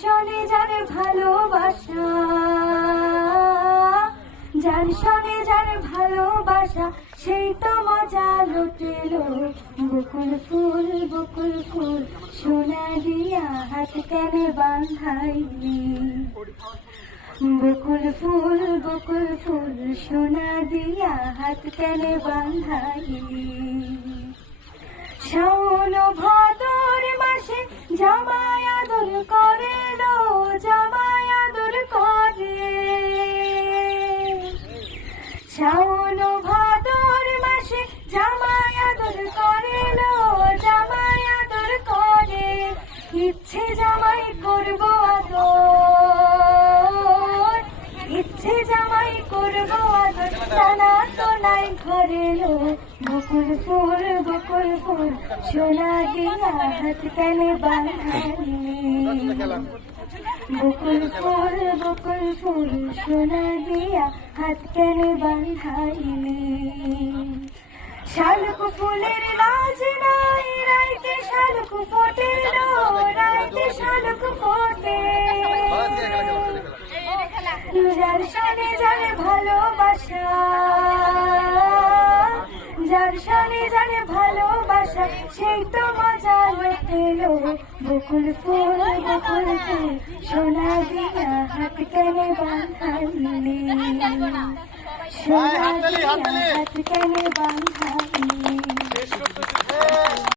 শোনে যার ভালোবাসা, যার শোনে যার ভালোবাসা, সেই তো মজা লুটেলো। বকুল ফুল সোনা দিয়া হাত কেন বাঁধাইলি? বকুল ফুল সোনা দিয়া হাত কেন বাঁধাইলি? শাওন ভাদর মাসে জামাই আদর করে লো, জামাই আদর করে। শাওন ভাদর মাসে জামাই আদর করে লো, জামাই আদর করে। ইচ্ছে জামাই করব আদর, ইচ্ছে জামাই করব আদর, জানা তো নাই ঘরে লো। বকুল ফুল সোনা দিয়া হাত কেন বাঁধাইলি? বকুল ফুল সোনা দিয়া হাত কেন বাঁধাইলি? শালুক ফুলের লাজ নাই, রাইতে শালুক ফোটে লো, রাইতে শালুক ফোটে। যার শোনে যার ভালোবাসা, যার শোনে যার ভালোবাসা, সেই তো মজা লুটেলো। বকুল ফুল সোনা দিয়া হাত কেন বাঁধাইলি? সোনা দিয়া হাত কেন বাঁধাইলি?